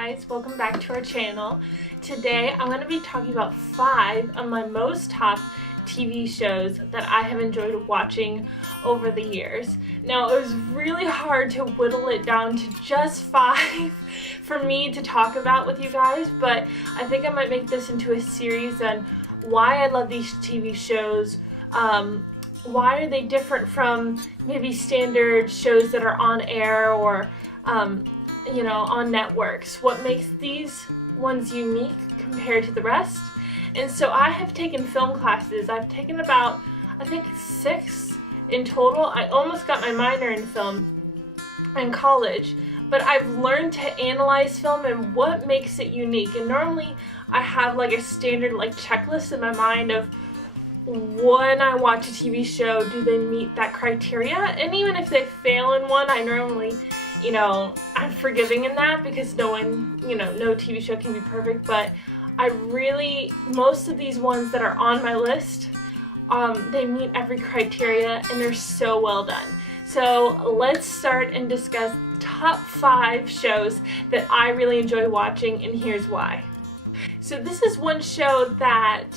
guys, welcome back to our channel. Today I'm going to be talking about 5 of my most top TV shows that I have enjoyed watching over the years. Now it was really hard to whittle it down to just 5 for me to talk about with you guys, but I think I might make this into a series on why I love these TV shows, why are they different from maybe standard shows that are on air or on networks. What makes these ones unique compared to the rest? And so I have taken film classes. I've taken about, I think, 6 in total. I almost got my minor in film in college, but I've learned to analyze film and what makes it unique. And normally I have like a standard checklist in my mind of when I watch a TV show, do they meet that criteria? And even if they fail in one, I normally, I'm forgiving in that because no TV show can be perfect, but most of these ones that are on my list, they meet every criteria and they're so well done. So let's start and discuss top 5 shows that I really enjoy watching, and here's why. So this is one show that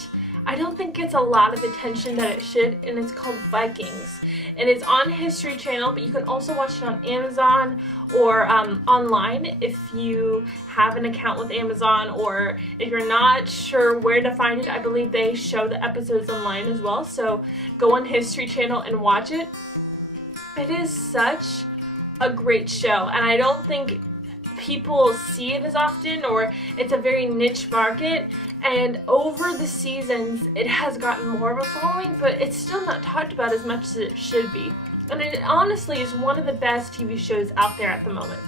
I don't think gets a lot of attention that it should, and it's called Vikings. And it's on History Channel, but you can also watch it on Amazon or online if you have an account with Amazon, or if you're not sure where to find it. I believe they show the episodes online as well, so go on History Channel and watch it. It is such a great show, and I don't think people see it as often, or it's a very niche market, and over the seasons it has gotten more of a following, but it's still not talked about as much as it should be. And it honestly is one of the best TV shows out there at the moment.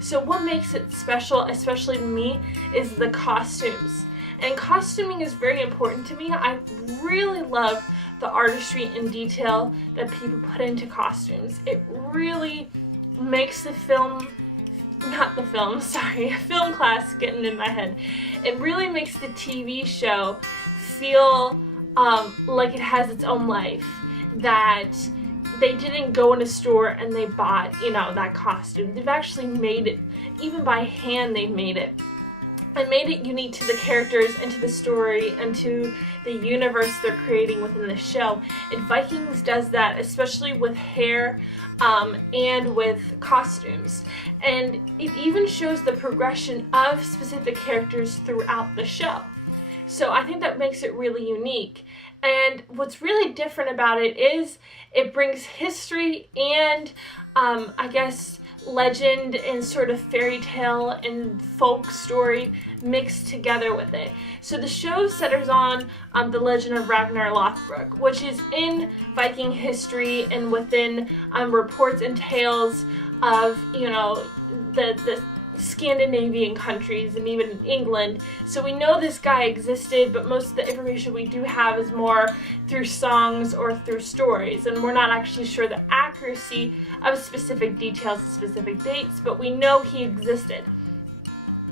So what makes it special, especially to me, is the costumes. And costuming is very important to me. I really love the artistry and detail that people put into costumes. It really makes the film class getting in my head. It really makes the TV show feel like it has its own life, that they didn't go in a store and they bought, that costume. They've actually made it, even by hand they've made it, and made it unique to the characters and to the story and to the universe they're creating within the show. And Vikings does that, especially with hair and with costumes. And it even shows the progression of specific characters throughout the show. So I think that makes it really unique. And what's really different about it is it brings history and legend and sort of fairy tale and folk story mixed together with it. So the show centers on the legend of Ragnar Lothbrok, which is in Viking history and within reports and tales of the Scandinavian countries and even England. So we know this guy existed, but most of the information we do have is more through songs or through stories, and we're not actually sure the accuracy of specific details and specific dates, but we know he existed.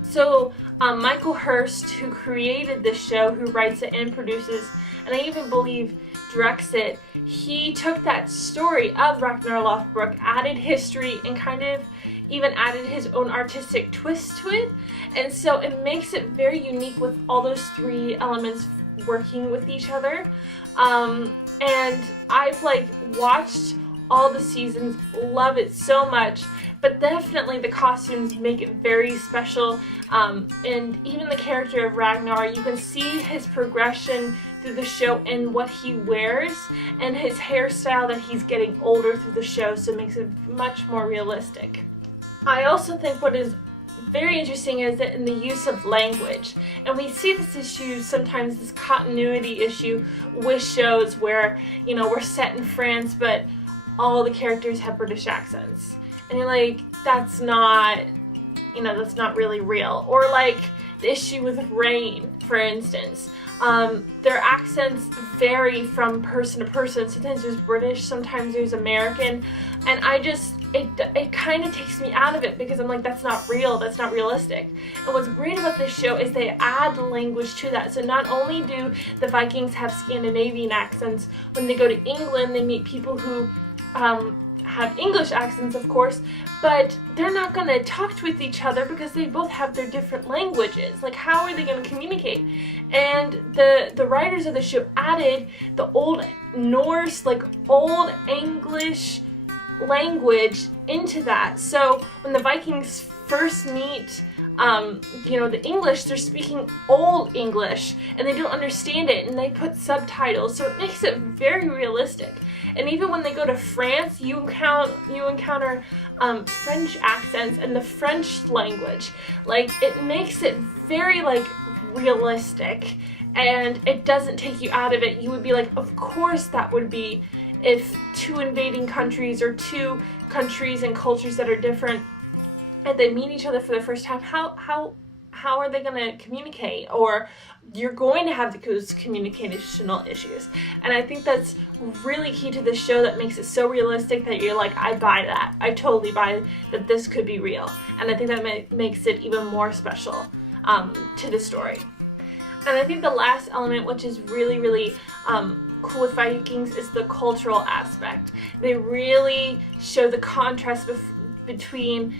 So Michael Hurst, who created this show, who writes it and produces, and I even believe directs it, he took that story of Ragnar Lothbrok, added history, and kind of even added his own artistic twist to it. And so it makes it very unique with all those 3 elements working with each other. And I've watched all the seasons, love it so much, but definitely the costumes make it very special. And even the character of Ragnar, you can see his progression through the show and what he wears and his hairstyle, that he's getting older through the show, so it makes it much more realistic. I also think what is very interesting is that in the use of language, and we see this issue sometimes, this continuity issue with shows where we're set in France but all the characters have British accents, and you're like, that's not really real. Or the issue with Rain, for instance, their accents vary from person to person. Sometimes there's British, sometimes there's American, and it kind of takes me out of it because I'm like, that's not real, that's not realistic. And what's great about this show is they add the language to that. So not only do the Vikings have Scandinavian accents, when they go to England they meet people who have English accents, of course, but they're not going to talk with each other because they both have their different languages. Like, how are they going to communicate? And the writers of the show added the Old Norse, like Old English language into that. So when the Vikings first meet the English, they're speaking Old English and they don't understand it, and they put subtitles, so it makes it very realistic. And even when they go to France, you encounter French accents and the French language. Like, it makes it very like realistic, and it doesn't take you out of it. You would be like, of course that would be if two invading countries or two countries and cultures that are different, and they meet each other for the first time, how are they going to communicate? Or you're going to have those communicational issues. And I think that's really key to the show, that makes it so realistic that you're like, I buy that. I totally buy that this could be real. And I think that makes it even more special to the story. And I think the last element, which is really, really cool with Vikings, is the cultural aspect. They really show the contrast between,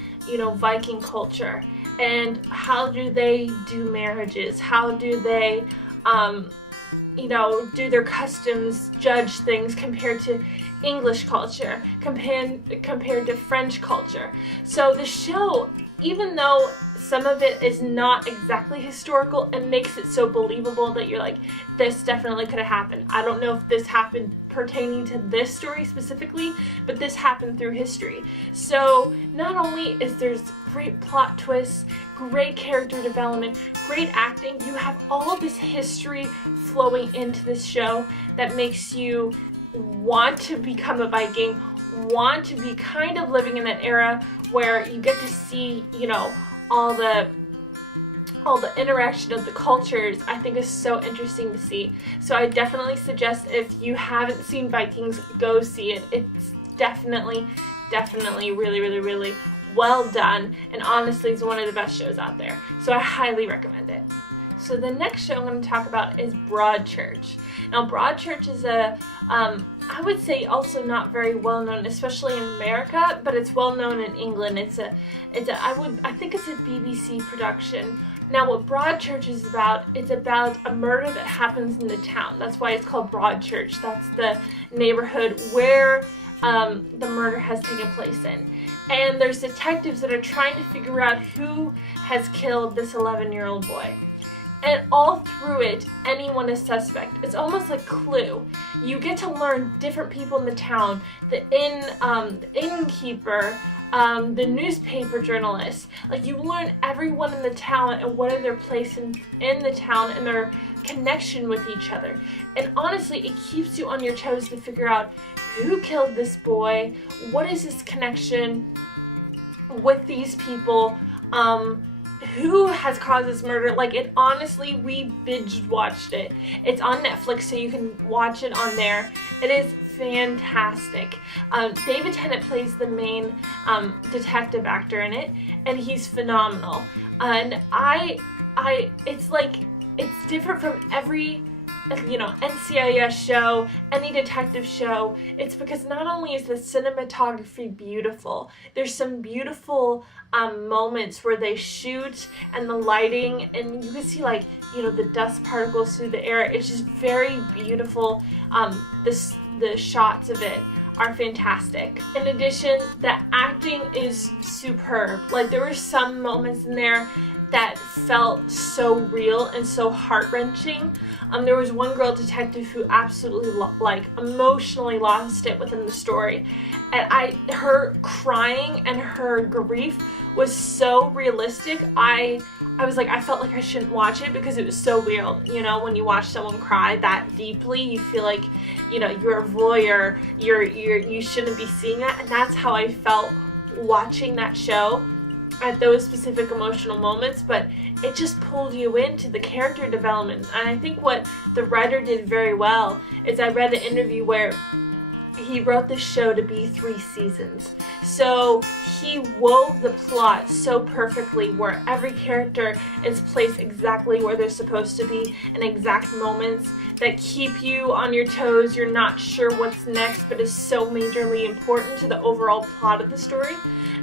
Viking culture and how do they do marriages, how do they, do their customs, judge things compared to English culture, compared to French culture. So the show, even though some of it is not exactly historical, it makes it so believable that you're like, this definitely could have happened. I don't know if this happened pertaining to this story specifically, but this happened through history. So not only is there's great plot twists, great character development, great acting, you have all of this history flowing into this show that makes you want to become a Viking, want to be kind of living in that era where you get to see, all the interaction of the cultures. I think is so interesting to see. So I definitely suggest, if you haven't seen Vikings, go see it. It's definitely really, really, really well done, and honestly it's one of the best shows out there. So I highly recommend it. So the next show I'm going to talk about is Broadchurch. Now, Broadchurch is I would say also not very well known, especially in America, but it's well known in England. I think it's a BBC production. Now, what Broadchurch is about, it's about a murder that happens in the town. That's why it's called Broadchurch. That's the neighborhood where the murder has taken place in. And there's detectives that are trying to figure out who has killed this 11-year-old boy. And all through it, anyone is suspect. It's almost like Clue. You get to learn different people in the town, the innkeeper, the newspaper journalist. Like, you learn everyone in the town and what are their place in the town and their connection with each other. And honestly, it keeps you on your toes to figure out who killed this boy, what is his connection with these people, who has caused this murder. Like, it honestly, we binge watched it. It's on Netflix, so you can watch it on there. It is fantastic. David Tennant plays the main detective actor in it, and he's phenomenal. And it's different from every NCIS show, any detective show. It's because not only is the cinematography beautiful, there's some beautiful moments where they shoot, and the lighting, and you can see the dust particles through the air. It's just very beautiful. The shots of it are fantastic. In addition, the acting is superb. Like, there were some moments in there that felt so real and so heart-wrenching. There was one girl detective who absolutely emotionally lost it within the story, and her crying and her grief was so realistic. I was like, I felt like I shouldn't watch it because it was so real. When you watch someone cry that deeply, you feel like you're a voyeur, you shouldn't be seeing that. And that's how I felt watching that show at those specific emotional moments. But it just pulled you into the character development. And I think what the writer did very well is, I read an interview where he wrote this show to be 3 seasons. So he wove the plot so perfectly where every character is placed exactly where they're supposed to be in exact moments that keep you on your toes. You're not sure what's next, but is so majorly important to the overall plot of the story.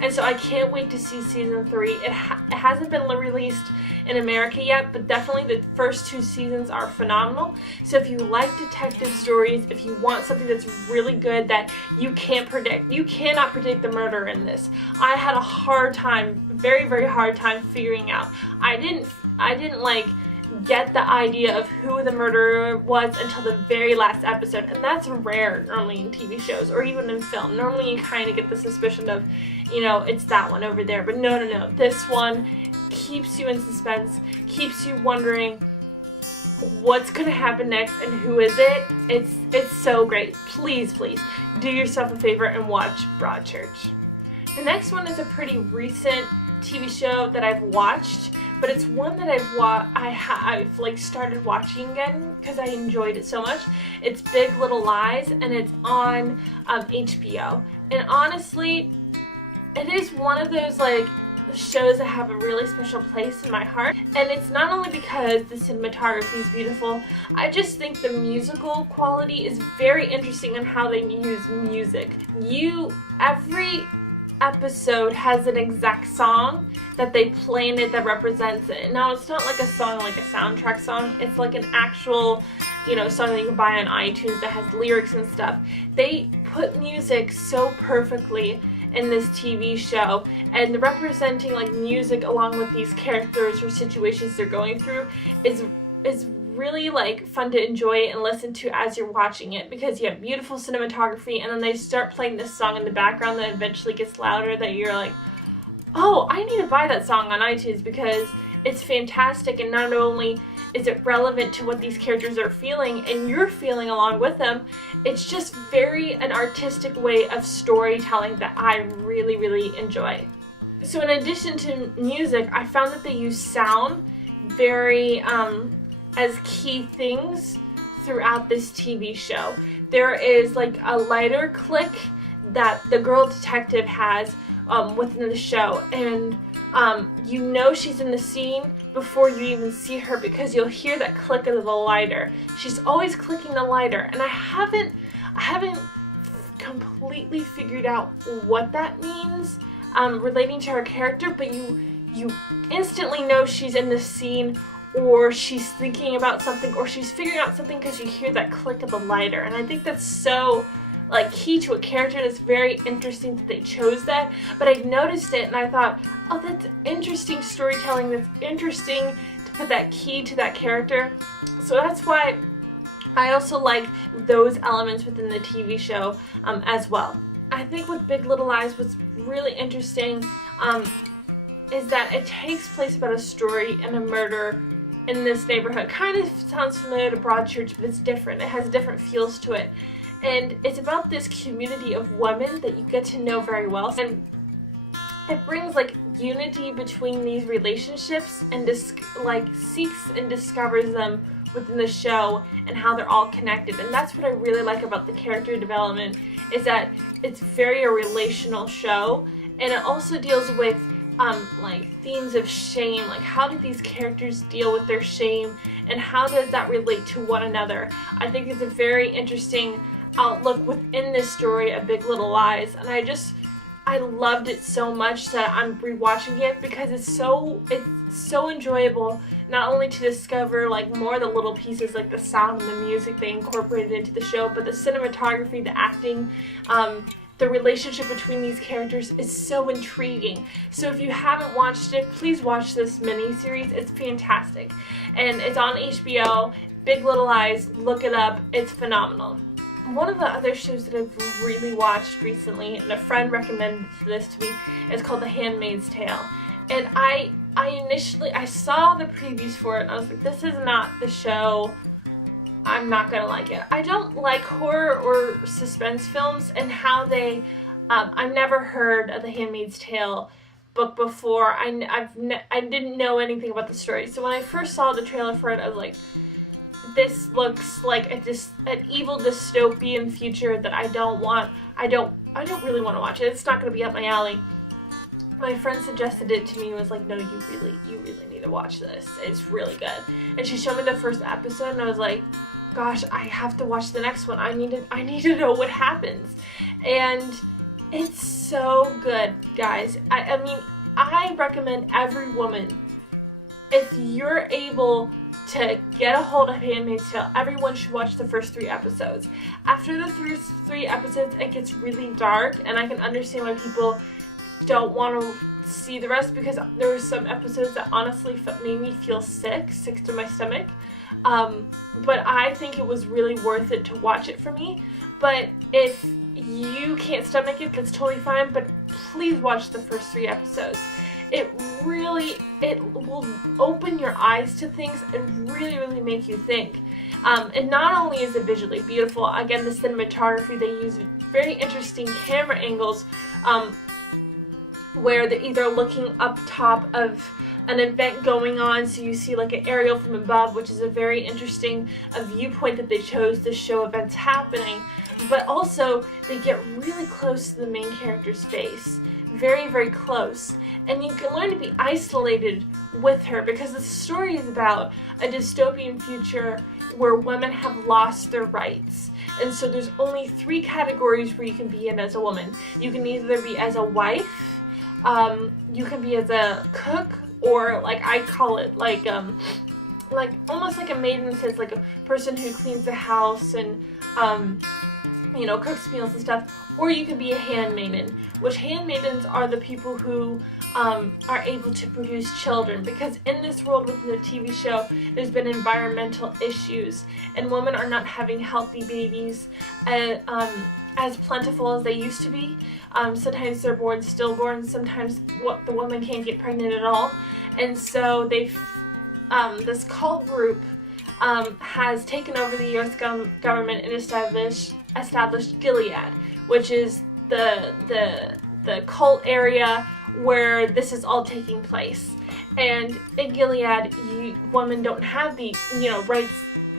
And so I can't wait to see season 3. It hasn't been released in America yet, but definitely the first 2 seasons are phenomenal. So if you like detective stories, if you want something that's really good that you can't predict, you cannot predict the murder in this. I had a hard time, very, very hard time figuring out. I didn't like get the idea of who the murderer was until the very last episode, and that's rare normally in TV shows or even in film. Normally you kind of get the suspicion of, it's that one over there, but no. This one keeps you in suspense, keeps you wondering what's gonna happen next and who is it. It's so great. Please do yourself a favor and watch Broadchurch. The next one is a pretty recent TV show that I've watched, but it's one that I've like started watching again because I enjoyed it so much. It's Big Little Lies, and it's on HBO. And honestly, it is one of those like shows that have a really special place in my heart. And it's not only because the cinematography is beautiful, I just think the musical quality is very interesting in how they use music. Every episode has an exact song that they play in it that represents it. Now, it's not like a song, like a soundtrack song. It's like an actual, song that you can buy on iTunes that has lyrics and stuff. They put music so perfectly in this TV show, and the representing like music along with these characters or situations they're going through is really like fun to enjoy and listen to as you're watching it, because you have beautiful cinematography and then they start playing this song in the background that eventually gets louder that you're like, oh, I need to buy that song on iTunes because it's fantastic, and not only is it relevant to what these characters are feeling and you're feeling along with them, it's just an artistic way of storytelling that I really, really enjoy. So in addition to music, I found that they use sound very as key things throughout this TV show. There is like a lighter click that the girl detective has within the show, and she's in the scene before you even see her because you'll hear that click of the lighter. She's always clicking the lighter, and I haven't completely figured out what that means relating to her character, but you instantly know she's in the scene, or she's thinking about something, or she's figuring out something because you hear that click of the lighter. And I think that's so like key to a character. It's very interesting that they chose that, but I noticed it and I thought, oh, that's interesting storytelling, that's interesting to put that key to that character. So that's why I also like those elements within the TV show as well. I think with Big Little Lies, what's really interesting is that it takes place about a story and a murder in this neighborhood. Kind of sounds familiar to Broadchurch, but it's different. It has different feels to it. And it's about this community of women that you get to know very well. And it brings like unity between these relationships and seeks and discovers them within the show and how they're all connected. And that's what I really like about the character development, is that it's very a relational show, and it also deals with themes of shame, like how do these characters deal with their shame and how does that relate to one another. I think it's a very interesting outlook within this story of Big Little Lies, and I loved it so much that I'm rewatching it because it's so enjoyable, not only to discover like more of the little pieces like the sound and the music they incorporated into the show, but the cinematography, the acting, the relationship between these characters is so intriguing. So if you haven't watched it, please watch this mini-series. It's fantastic. And it's on HBO, Big Little Lies, look it up, it's phenomenal. One of the other shows that I've really watched recently, and a friend recommended this to me, is called The Handmaid's Tale. And I saw the previews for it, and I was like, this is not the show. I'm not gonna like it. I don't like horror or suspense films, and how they, I've never heard of The Handmaid's Tale book before. I didn't know anything about the story. So when I first saw the trailer for it, I was like, this looks like an evil dystopian future that I don't really want to watch it. It's not going to be up my alley. My friend suggested it to me and was like, no, you really need to watch this. It's really good. And she showed me the first episode and I was like, gosh, I have to watch the next one. I need to know what happens. And it's so good, guys. I mean, I recommend every woman, if you're able to get a hold of Handmaid's Tale, everyone should watch the first 3 episodes. After the first 3 episodes, it gets really dark, and I can understand why people don't want to see the rest, because there were some episodes that honestly made me feel sick to my stomach. But I think it was really worth it to watch it for me. But if you can't stomach it, that's totally fine, but please watch the first 3 episodes. It will open your eyes to things and really make you think. And not only is it visually beautiful, again, the cinematography, they use very interesting camera angles where they're either looking up top of an event going on, so you see like an aerial from above, which is a very interesting viewpoint that they chose to show events happening, but also they get really close to the main character's face, very close, and you can learn to be isolated with her, because the story is about a dystopian future where women have lost their rights. And so there's only 3 categories where you can be in as a woman. You can either be as a wife, you can be as a cook, or like I call it, like almost like a maid in the sense, like a person who cleans the house and cooks meals and stuff. Or you can be a handmaiden, which handmaidens are the people who are able to produce children, because in this world within the TV show, there's been environmental issues, and women are not having healthy babies as plentiful as they used to be. Sometimes they're born stillborn, sometimes the woman can't get pregnant at all, and so this cult group has taken over the U.S. government and established Gilead, which is the cult area where this is all taking place. And in Gilead, women don't have the rights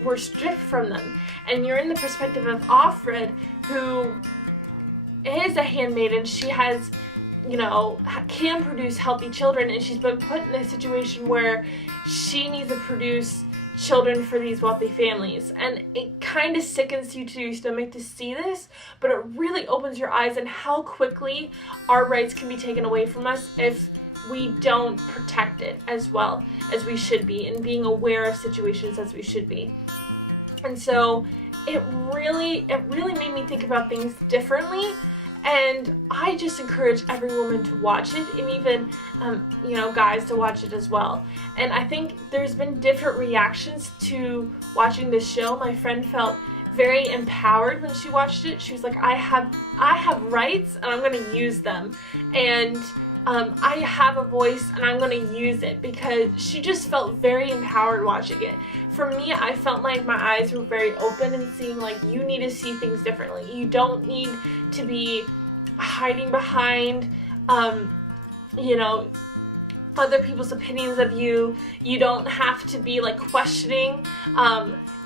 were stripped from them. And you're in the perspective of Offred, who is a handmaiden. She has, can produce healthy children, and she's been put in a situation where she needs to produce children for these wealthy families. And it kind of sickens you to your stomach to see this, but it really opens your eyes on how quickly our rights can be taken away from us if we don't protect it as well as we should be, and being aware of situations as we should be. And so it really made me think about things differently. And I just encourage every woman to watch it, and even, guys to watch it as well. And I think there's been different reactions to watching this show. My friend felt very empowered when she watched it. She was like, I have rights, and I'm going to use them. And I have a voice, and I'm going to use it, because she just felt very empowered watching it. For me, I felt like my eyes were very open and seeing, like, you need to see things differently. You don't need to be hiding behind, other people's opinions of you. You don't have to be, like, questioning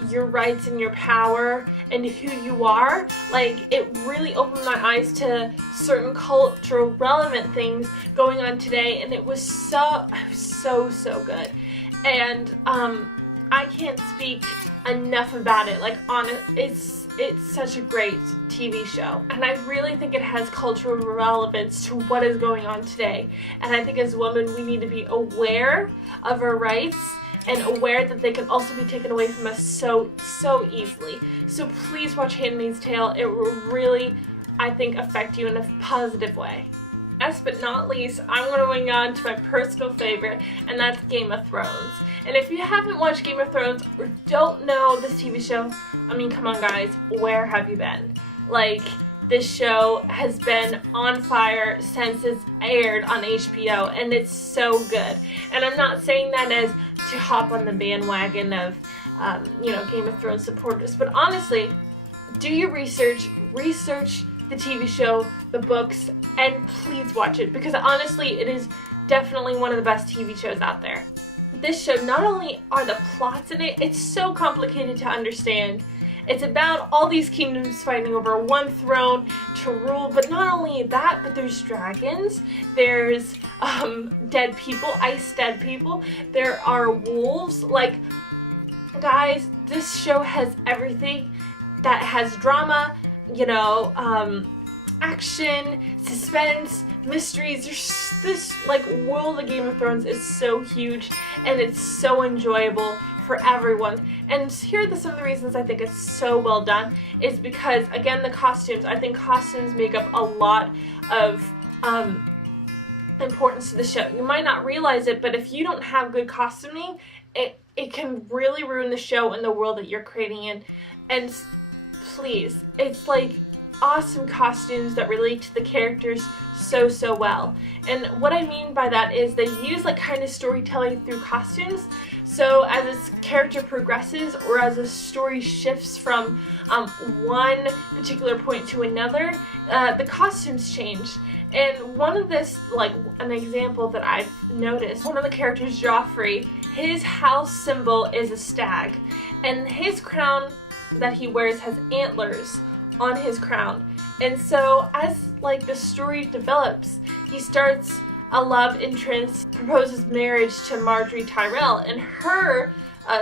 your rights and your power and who you are. Like, it really opened my eyes to certain cultural relevant things going on today, and it was so good. And I can't speak enough about it. Like, it's such a great TV show, and I really think it has cultural relevance to what is going on today. And I think as women, we need to be aware of our rights and aware that they can also be taken away from us so easily. So please watch Handmaid's Tale. It will really, I think, affect you in a positive way. Last but not least, I'm going on to my personal favorite, and that's Game of Thrones. And if you haven't watched Game of Thrones or don't know this TV show, I mean, come on guys, where have you been? Like, this show has been on fire since it's aired on HBO, and it's so good. And I'm not saying that as to hop on the bandwagon of, Game of Thrones supporters, but honestly, do your research the TV show, the books, and please watch it, because honestly, it is definitely one of the best TV shows out there. this show, not only are the plots in it, it's so complicated to understand. It's about all these kingdoms fighting over one throne to rule, but not only that, but there's dragons, there's dead people, ice dead people, there are wolves. Like, guys, this show has everything that has drama, you know, action, suspense, mysteries. There's this, like, world of Game of Thrones is so huge, and it's so enjoyable for everyone. And here are some of the reasons I think it's so well done is because, again, the costumes. I think costumes make up a lot of importance to the show. You might not realize it, but if you don't have good costuming, it can really ruin the show and the world that you're creating in. And please, it's like awesome costumes that relate to the characters so well. And what I mean by that is they use like kind of storytelling through costumes. So as this character progresses, or as a story shifts from one particular point to another, the costumes change. And one of this, like an example that I've noticed, one of the characters, Joffrey, his house symbol is a stag, and his crown that he wears has antlers on his crown. And so as like the story develops, he starts a love interest, proposes marriage to Marjorie Tyrell, and her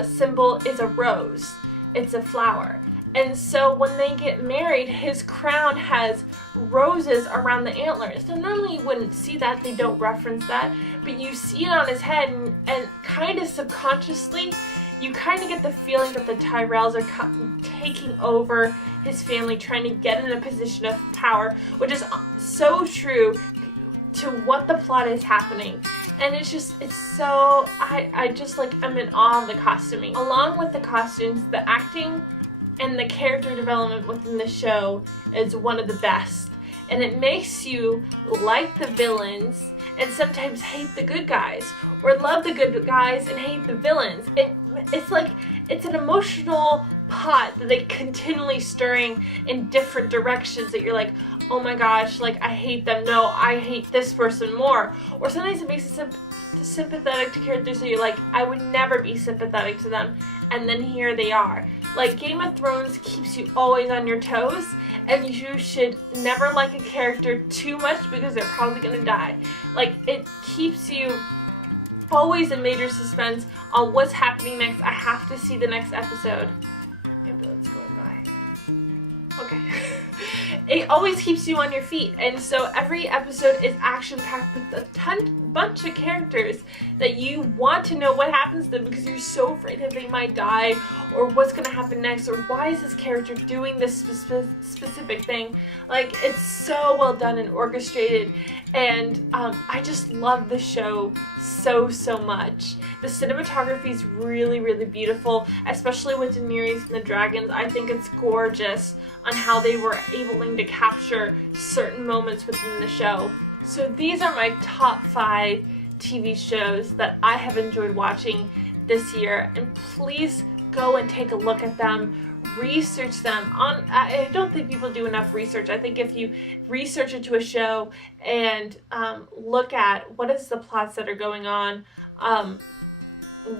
symbol is a rose. It's a flower. And so when they get married, his crown has roses around the antlers. Now normally you wouldn't see that, they don't reference that, but you see it on his head, and kind of subconsciously you kind of get the feeling that the Tyrells are taking over his family, trying to get in a position of power, which is so true to what the plot is happening. And it's so, I just like, I'm in awe of the costuming. Along with the costumes, the acting and the character development within the show is one of the best. And it makes you like the villains and sometimes hate the good guys, or love the good guys and hate the villains. It's like, it's an emotional pot that they continually stirring in different directions that you're like, oh my gosh, like I hate them, no, I hate this person more. Or sometimes it makes it sympathetic to characters that you're like, I would never be sympathetic to them, and then here they are. Like, Game of Thrones keeps you always on your toes, and you should never like a character too much because they're probably gonna die. Like, it keeps you always in major suspense on what's happening next. I have to see the next episode. Ambulance going by. Okay. It always keeps you on your feet, and so every episode is action-packed with a bunch of characters that you want to know what happens to them because you're so afraid that they might die, or what's going to happen next, or why is this character doing this specific thing. Like, it's so well done and orchestrated, and I just love the show so much. The cinematography is really beautiful, especially with Daenerys and the dragons. I think it's gorgeous on how they were able to capture certain moments within the show. So these are my top 5 TV shows that I have enjoyed watching this year, and please go and take a look at them, research them. I don't think people do enough research. I think if you research into a show and look at what is the plots that are going on,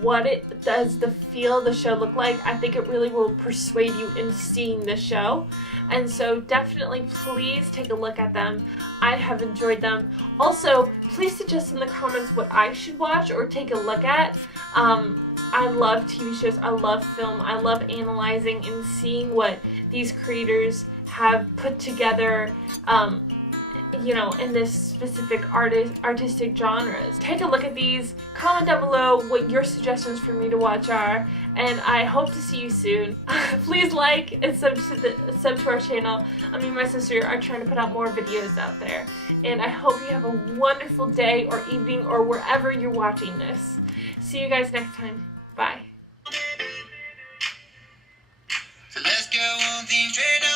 what it does the feel of the show look like, I think it really will persuade you in seeing the show. And so definitely please take a look at them. I have enjoyed them. Also, please suggest in the comments what I should watch or take a look at. I love TV shows, I love film, I love analyzing and seeing what these creators have put together, you know, in this specific artistic genres. Take a look at these, comment down below what your suggestions for me to watch are, and I hope to see you soon. Please like and sub to our channel. Me and my sister are trying to put out more videos out there, and I hope you have a wonderful day or evening or wherever you're watching this. See you guys next time. Bye. So let's go on things straight